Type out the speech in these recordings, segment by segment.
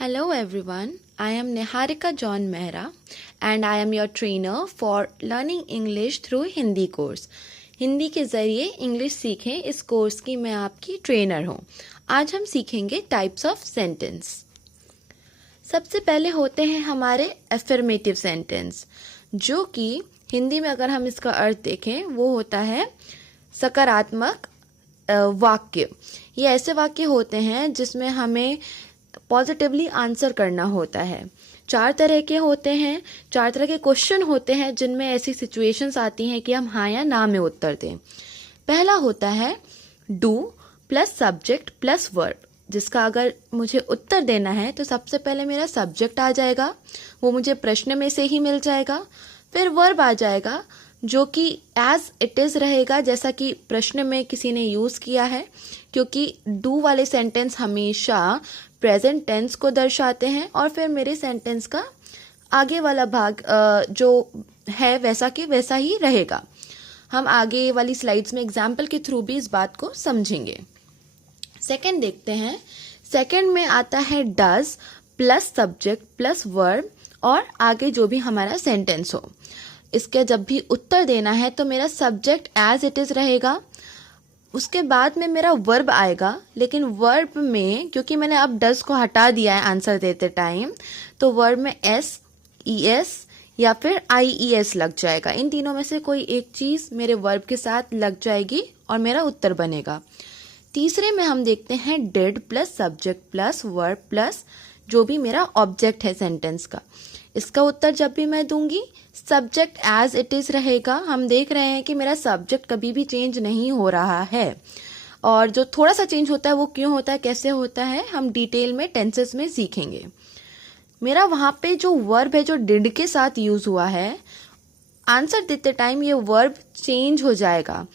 Hello everyone, I am Niharika John Mehra and I am your trainer for learning English through Hindi course. Hindi के ज़रिए English सीखें इस course की मैं आपकी ट्रेनर हूँ। आज हम सीखेंगे टाइप्स ऑफ सेंटेंस। सबसे पहले होते हैं हमारे एफर्मेटिव सेंटेंस, जो कि हिंदी में अगर हम इसका अर्थ देखें वो होता है सकारात्मक वाक्य। ये ऐसे वाक्य होते हैं जिसमें हमें पॉजिटिवली आंसर करना होता है। चार तरह के होते हैं, चार तरह के क्वेश्चन होते हैं जिनमें ऐसी सिचुएशंस आती हैं कि हम हाँ या ना में उत्तर दें। पहला होता है do plus subject plus verb, जिसका अगर मुझे उत्तर देना है तो सबसे पहले मेरा सब्जेक्ट आ जाएगा, वो मुझे प्रश्न में से ही मिल जाएगा। फिर वर्ब आ जाएगा जो कि एज इट इज़ रहेगा, जैसा कि प्रश्न में किसी ने यूज़ किया है, क्योंकि डू वाले सेंटेंस हमेशा प्रेजेंट टेंस को दर्शाते हैं। और फिर मेरे सेंटेंस का आगे वाला भाग जो है वैसा के वैसा ही रहेगा। हम आगे वाली स्लाइड्स में एग्जाम्पल के थ्रू भी इस बात को समझेंगे। सेकंड देखते हैं। सेकंड में आता है does plus subject plus verb और आगे जो भी हमारा सेंटेंस हो। इसके जब भी उत्तर देना है तो मेरा सब्जेक्ट एज इट इज़ रहेगा, उसके बाद में मेरा वर्ब आएगा। लेकिन वर्ब में क्योंकि मैंने अब डज को हटा दिया है आंसर देते टाइम, तो वर्ब में एस ई एस या फिर आई ई एस लग जाएगा। इन तीनों में से कोई एक चीज़ मेरे वर्ब के साथ लग जाएगी और मेरा उत्तर बनेगा। तीसरे में हम देखते हैं did plus subject plus verb plus जो भी मेरा ऑब्जेक्ट है सेंटेंस का। इसका उत्तर जब भी मैं दूंगी सब्जेक्ट एज इट इज़ रहेगा। हम देख रहे हैं कि मेरा सब्जेक्ट कभी भी चेंज नहीं हो रहा है, और जो थोड़ा सा चेंज होता है वो क्यों होता है, कैसे होता है, हम डिटेल में टेंसेस में सीखेंगे। मेरा वहाँ पे जो वर्ब है जो डिड के साथ यूज़ हुआ है, आंसर देते टाइम ये वर्ब चेंज हो जाएगा।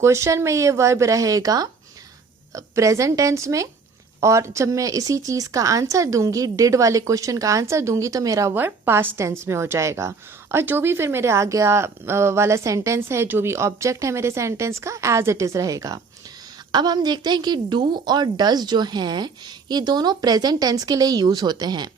क्वेश्चन में ये वर्ब रहेगा प्रेजेंट टेंस में, और जब मैं इसी चीज़ का आंसर दूंगी, डिड वाले क्वेश्चन का आंसर दूंगी, तो मेरा वर्ब पास्ट टेंस में हो जाएगा। और जो भी फिर मेरे आगे वाला सेंटेंस है, जो भी ऑब्जेक्ट है मेरे सेंटेंस का, एज इट इज़ रहेगा। अब हम देखते हैं कि डू और डज जो हैं ये दोनों प्रेजेंट टेंस के लिए यूज़ होते हैं।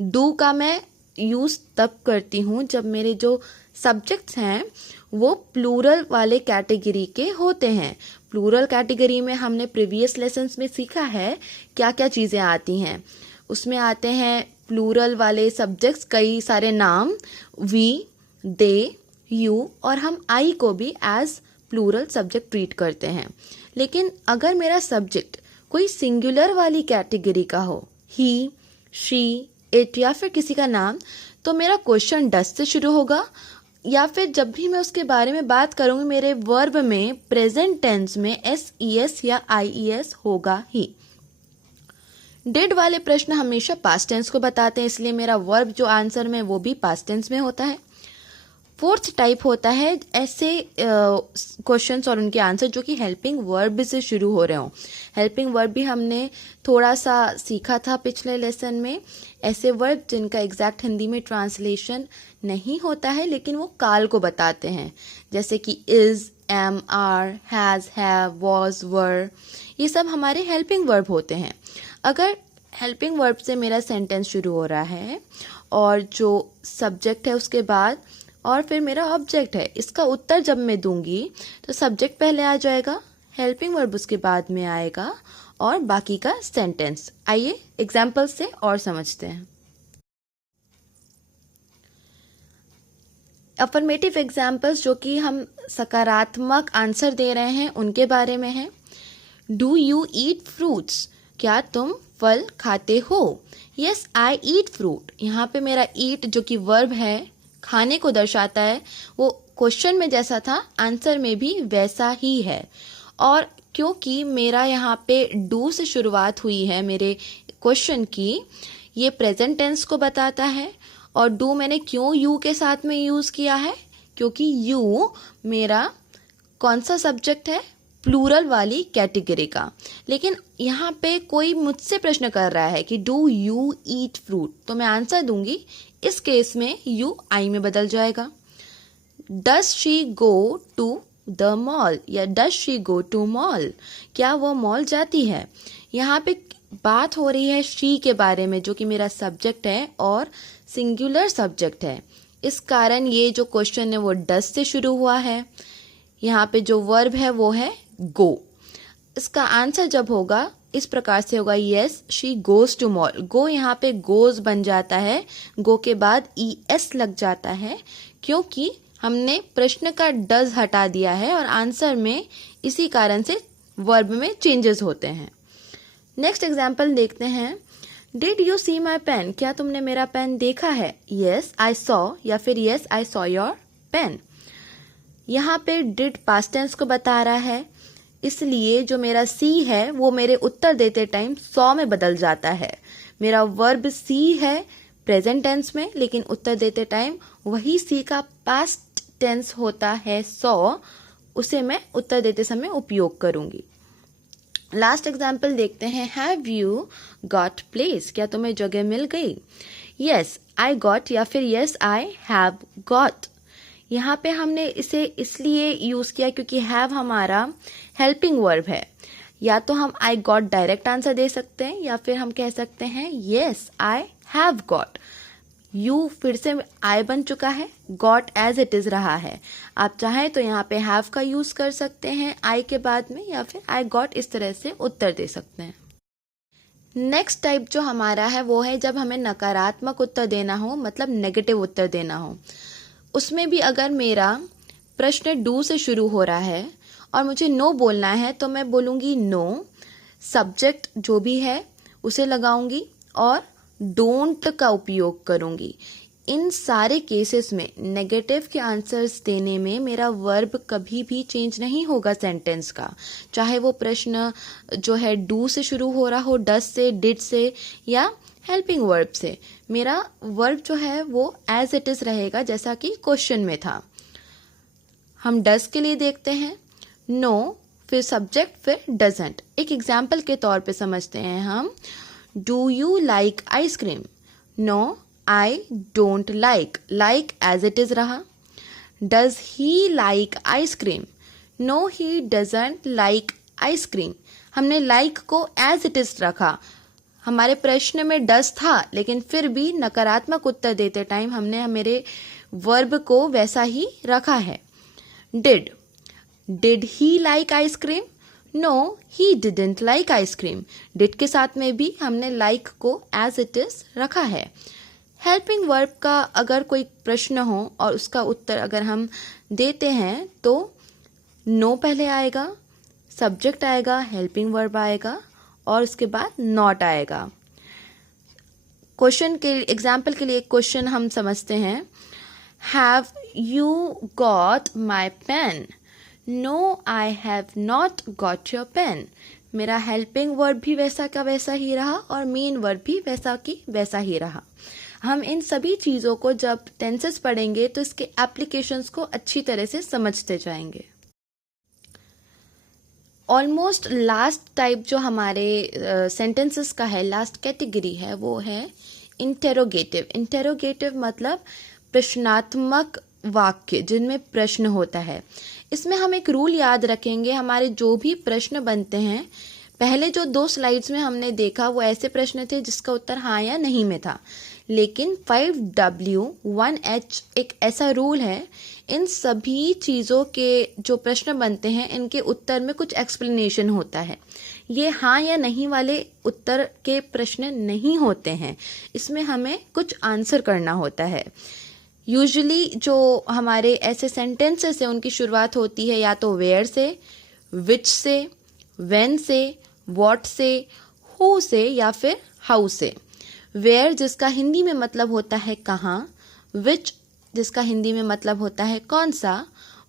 डू का मैं यूज़ तब करती हूँ जब मेरे जो सब्जेक्ट्स हैं वो प्लूरल वाले कैटेगरी के होते हैं। प्लूरल कैटेगरी में हमने प्रीवियस लेसन्स में सीखा है क्या क्या चीज़ें आती हैं। उसमें आते हैं प्लूरल वाले सब्जेक्ट्स, कई सारे नाम, वी, दे, यू, और हम आई को भी एज प्लूरल सब्जेक्ट ट्रीट करते हैं। लेकिन अगर मेरा सब्जेक्ट कोई सिंगुलर वाली कैटेगरी का हो, ही, शी, इट या फिर किसी का नाम, तो मेरा क्वेश्चन डज से शुरू होगा, या फिर जब भी मैं उसके बारे में बात करूंगी मेरे वर्ब में प्रेजेंट टेंस में एस ई एस या आई ई एस होगा ही। डिड वाले प्रश्न हमेशा पास्ट टेंस को बताते हैं, इसलिए मेरा वर्ब जो आंसर में वो भी पास्ट टेंस में होता है। फोर्थ टाइप होता है ऐसे क्वेश्चंस और उनके आंसर जो कि हेल्पिंग वर्ब से शुरू हो रहे हों। हेल्पिंग वर्ब भी हमने थोड़ा सा सीखा था पिछले लेसन में। ऐसे वर्ब जिनका एग्जैक्ट हिंदी में ट्रांसलेशन नहीं होता है लेकिन वो काल को बताते हैं, जैसे कि is, am, are, has, have, was, were, ये सब हमारे हेल्पिंग वर्ब होते हैं। अगर हेल्पिंग वर्ब से मेरा सेंटेंस शुरू हो रहा है और जो सब्जेक्ट है उसके बाद और फिर मेरा ऑब्जेक्ट है, इसका उत्तर जब मैं दूंगी तो सब्जेक्ट पहले आ जाएगा, हेल्पिंग वर्ब उसके बाद में आएगा और बाकी का सेंटेंस। आइए एग्जाम्पल से और समझते हैं। अफर्मेटिव एग्जाम्पल्स जो कि हम सकारात्मक आंसर दे रहे हैं उनके बारे में है। डू यू ईट फ्रूट्स, क्या तुम फल खाते हो? Yes I eat fruit. यहाँ पे मेरा ईट जो कि वर्ब है, खाने को दर्शाता है, वो क्वेश्चन में जैसा था आंसर में भी वैसा ही है। और क्योंकि मेरा यहाँ पे डू से शुरुआत हुई है मेरे क्वेश्चन की, ये प्रेजेंट टेंस को बताता है। और डू मैंने क्यों यू के साथ में यूज़ किया है, क्योंकि यू मेरा कौन सा सब्जेक्ट है, प्लूरल वाली कैटेगरी का। लेकिन यहाँ पे कोई मुझसे प्रश्न कर रहा है कि डू यू ईट फ्रूट, तो मैं आंसर दूंगी, इस केस में यू आई में बदल जाएगा। Does she go to the mall या does she go to mall, क्या वो मॉल जाती है? यहाँ पे बात हो रही है शी के बारे में, जो कि मेरा सब्जेक्ट है और सिंगुलर सब्जेक्ट है। इस कारण ये जो क्वेश्चन है वो डज से शुरू हुआ है। यहाँ पे जो वर्ब है वो है गो। इसका आंसर जब होगा इस प्रकार से होगा, yes she goes to mall. Go यहाँ पे गोज बन जाता है, गो के बाद ES लग जाता है, क्योंकि हमने प्रश्न का डज हटा दिया है और आंसर में इसी कारण से वर्ब में चेंजेस होते हैं। नेक्स्ट एग्जाम्पल देखते हैं। Did you see my pen? क्या तुमने मेरा पेन देखा है? यस आई सॉ या फिर yes I saw your pen. यहाँ पे डिड पास्ट टेंस को बता रहा है, इसलिए जो मेरा सी है वो मेरे उत्तर देते टाइम सॉ में बदल जाता है। मेरा वर्ब सी है प्रेजेंट टेंस में, लेकिन उत्तर देते टाइम वही सी का पास्ट टेंस होता है सॉ, उसे मैं उत्तर देते समय उपयोग करूंगी। लास्ट एग्जाम्पल देखते हैं। Have you got place? क्या तुम्हें जगह मिल गई? यस आई गॉट या फिर यस आई हैव गॉट। यहाँ पे हमने इसे इसलिए यूज किया क्योंकि हैव हमारा हेल्पिंग वर्ब है। या तो हम आई गॉट डायरेक्ट आंसर दे सकते हैं या फिर हम कह सकते हैं yes I have got. You फिर से आई बन चुका है, गॉट एज इट इज रहा है। आप चाहें तो यहाँ पे हैव का यूज कर सकते हैं आई के बाद में, या फिर आई गॉट इस तरह से उत्तर दे सकते हैं। नेक्स्ट टाइप जो हमारा है वो है जब हमें नकारात्मक उत्तर देना हो, मतलब नेगेटिव उत्तर देना हो। उसमें भी अगर मेरा प्रश्न डू से शुरू हो रहा है और मुझे नो बोलना है तो मैं बोलूँगी नो, सब्जेक्ट जो भी है उसे लगाऊंगी और डोंट का उपयोग करूंगी। इन सारे केसेस में नेगेटिव के आंसर्स देने में मेरा वर्ब कभी भी चेंज नहीं होगा सेंटेंस का, चाहे वो प्रश्न जो है डू से शुरू हो रहा हो, डज से, डिड से या हेल्पिंग वर्ब से। मेरा वर्ब जो है वो एज इट इज रहेगा जैसा कि क्वेश्चन में था। हम डज के लिए देखते हैं, नो फिर सब्जेक्ट फिर डजंट। एक एग्जाम्पल के तौर पे समझते हैं हम। Do you like ice cream? No I don't like, like as it is रहा। Does he like ice cream? No he doesn't like ice cream. हमने लाइक को एज इट इज रखा। हमारे प्रश्न में डज था, लेकिन फिर भी नकारात्मक उत्तर देते टाइम हमने मेरे वर्ब को वैसा ही रखा है। Did he like ice cream? No he didn't like ice cream. Did के साथ में भी हमने लाइक को एज इट इज रखा है। हेल्पिंग वर्ब का अगर कोई प्रश्न हो और उसका उत्तर अगर हम देते हैं तो नो पहले आएगा, सब्जेक्ट आएगा, हेल्पिंग वर्ब आएगा और उसके बाद नॉट आएगा। क्वेश्चन के एग्जाम्पल के लिए एक क्वेश्चन हम समझते हैं। Have you got my pen? No I have not got your pen. मेरा हेल्पिंग वर्ब भी वैसा का वैसा ही रहा और मेन वर्ब भी वैसा की वैसा ही रहा। हम इन सभी चीज़ों को जब टेंसेस पढ़ेंगे तो इसके एप्लीकेशंस को अच्छी तरह से समझते जाएंगे। ऑलमोस्ट लास्ट टाइप जो हमारे सेंटेंसेस का है, लास्ट कैटेगरी है, वो है इंटेरोगेटिव। इंटेरोगेटिव मतलब प्रश्नात्मक वाक्य जिनमें प्रश्न होता है। इसमें हम एक रूल याद रखेंगे, हमारे जो भी प्रश्न बनते हैं, पहले जो 2 स्लाइड्स में हमने देखा वो ऐसे प्रश्न थे जिसका उत्तर हाँ या नहीं में था, लेकिन 5W1H एक ऐसा रूल है, इन सभी चीज़ों के जो प्रश्न बनते हैं इनके उत्तर में कुछ एक्सप्लेनेशन होता है। ये हाँ या नहीं वाले उत्तर के प्रश्न नहीं होते हैं, इसमें हमें कुछ आंसर करना होता है। यूजुअली जो हमारे ऐसे सेंटेंसेस हैं उनकी शुरुआत होती है या तो वेयर से, विच से, व्हेन से, व्हाट से, हु से या फिर हाउ से। वेयर जिसका हिंदी में मतलब होता है कहाँ, विच जिसका हिंदी में मतलब होता है कौन सा,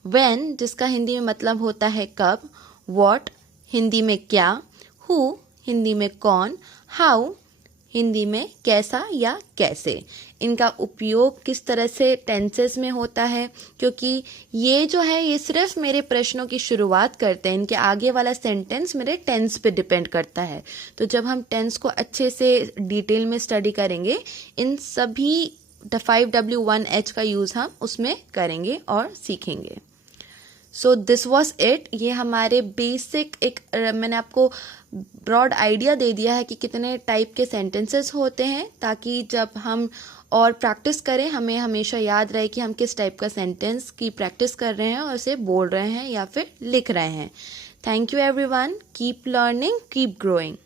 व्हेन जिसका हिंदी में मतलब होता है कब, व्हाट हिंदी में क्या, हु हिंदी में कौन, हाउ हिंदी में कैसा या कैसे। इनका उपयोग किस तरह से टेंसेस में होता है, क्योंकि ये जो है ये सिर्फ मेरे प्रश्नों की शुरुआत करते हैं, इनके आगे वाला सेंटेंस मेरे टेंस पे डिपेंड करता है। तो जब हम टेंस को अच्छे से डिटेल में स्टडी करेंगे, इन सभी 5W1H का यूज़ हम उसमें करेंगे और सीखेंगे। So this was it. ये हमारे बेसिक एक मैंने आपको ब्रॉड आइडिया दे दिया है कि कितने टाइप के सेंटेंसेस होते हैं, ताकि जब हम और प्रैक्टिस करें हमें हमेशा याद रहे कि हम किस टाइप का सेंटेंस की प्रैक्टिस कर रहे हैं और उसे बोल रहे हैं या फिर लिख रहे हैं। Thank you everyone, keep learning, keep growing.